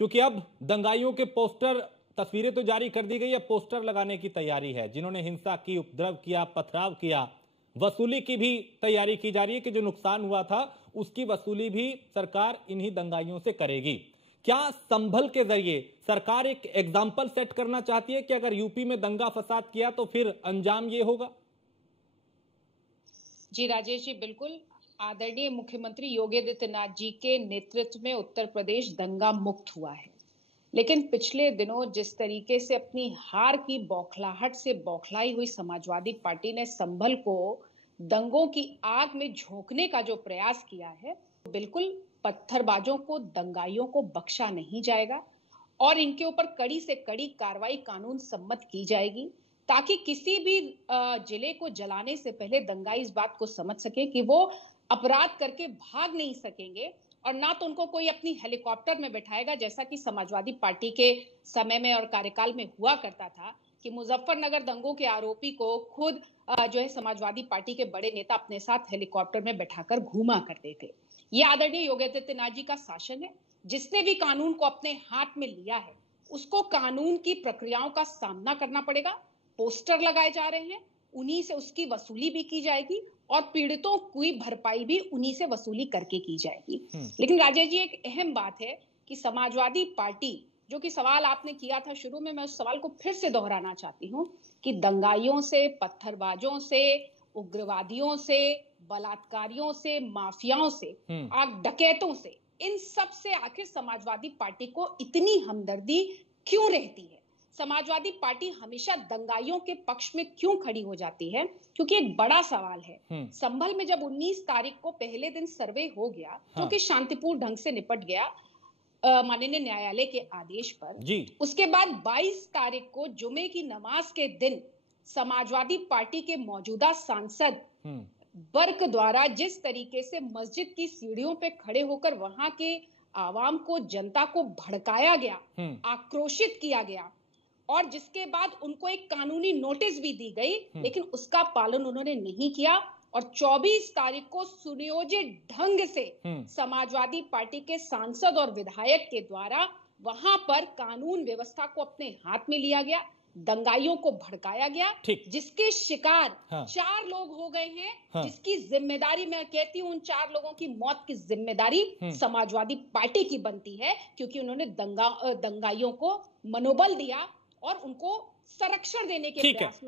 क्योंकि अब दंगाइयों के पोस्टर, तस्वीरें तो जारी कर दी गई है, पोस्टर लगाने की तैयारी है। जिन्होंने हिंसा की, उपद्रव किया, पथराव किया, वसूली की भी तैयारी की जा रही है कि जो नुकसान हुआ था उसकी वसूली भी सरकार इन्हीं दंगाइयों से करेगी। क्या संभल के जरिए सरकार एक एग्जाम्पल सेट करना चाहती है कि अगर यूपी में दंगा फसाद किया तो फिर अंजाम ये होगा? जी राजेश जी, बिल्कुल। आदरणीय मुख्यमंत्री योगी आदित्यनाथ जी के नेतृत्व में उत्तर प्रदेश दंगा मुक्त हुआ है। लेकिन पिछले दिनों जिस तरीके से अपनी हार की बौखलाहट से बौखलाई हुई समाजवादी पार्टी ने संभल को दंगों की आग में झोंकने का जो प्रयास किया है, बिल्कुल पत्थरबाजों को, दंगाइयों को बख्शा नहीं जाएगा और इनके ऊपर कड़ी से कड़ी कार्रवाई कानून सम्मत की जाएगी, ताकि किसी भी जिले को जलाने से पहले दंगाई इस बात को समझ सके कि वो अपराध करके भाग नहीं सकेंगे और ना तो उनको कोई अपनी हेलीकॉप्टर में बैठाएगा, जैसा कि समाजवादी पार्टी के समय में और कार्यकाल में हुआ करता था कि मुजफ्फरनगर दंगों के आरोपी को खुद जो है समाजवादी पार्टी के बड़े नेता अपने साथ हेलीकॉप्टर में बैठाकर घूमा करते थे। ये आदरणीय योगी आदित्यनाथ जी का शासन है। जिसने भी कानून को अपने हाथ में लिया है उसको कानून की प्रक्रियाओं का सामना करना पड़ेगा। पोस्टर लगाए जा रहे हैं, उन्हीं से उसकी वसूली भी की जाएगी और पीड़ितों की भरपाई भी उन्हीं से वसूली करके की जाएगी। लेकिन राजेश जी, एक अहम बात है कि समाजवादी पार्टी, जो कि सवाल आपने किया था शुरू में, मैं उस सवाल को फिर से दोहराना चाहती हूँ कि दंगाइयों से, पत्थरबाजों से, उग्रवादियों से, बलात्कारियों से, माफियाओं से, आग डकैतों से, इन सब से आखिर समाजवादी पार्टी को इतनी हमदर्दी क्यों रहती है? समाजवादी पार्टी हमेशा दंगाइयों के पक्ष में क्यों खड़ी हो जाती है? क्योंकि एक बड़ा सवाल है। संभल में जब 19 तारीख को पहले दिन सर्वे हो गया, जो कि शांतिपूर्ण ढंग से निपट गया माननीय न्यायालय के आदेश पर, उसके बाद 22 तारीख को जुमे की नमाज के दिन समाजवादी पार्टी के मौजूदा सांसद वर्ग द्वारा जिस तरीके से मस्जिद की सीढ़ियों पे खड़े होकर वहां के आवाम को, जनता को भड़काया गया, आक्रोशित किया गया और जिसके बाद उनको एक कानूनी नोटिस भी दी गई, लेकिन उसका पालन उन्होंने नहीं किया और 24 तारीख को सुनियोजित ढंग से समाजवादी पार्टी के सांसद और विधायक के द्वारा वहां पर कानून व्यवस्था को अपने हाथ में लिया गया, दंगाइयों को भड़काया गया, जिसके शिकार 4 लोग हो गए हैं, जिसकी जिम्मेदारी, मैं कहती हूँ, उन 4 लोगों की मौत की जिम्मेदारी समाजवादी पार्टी की बनती है, क्योंकि उन्होंने दंगाइयों को मनोबल दिया और उनको संरक्षण देने के प्रयास में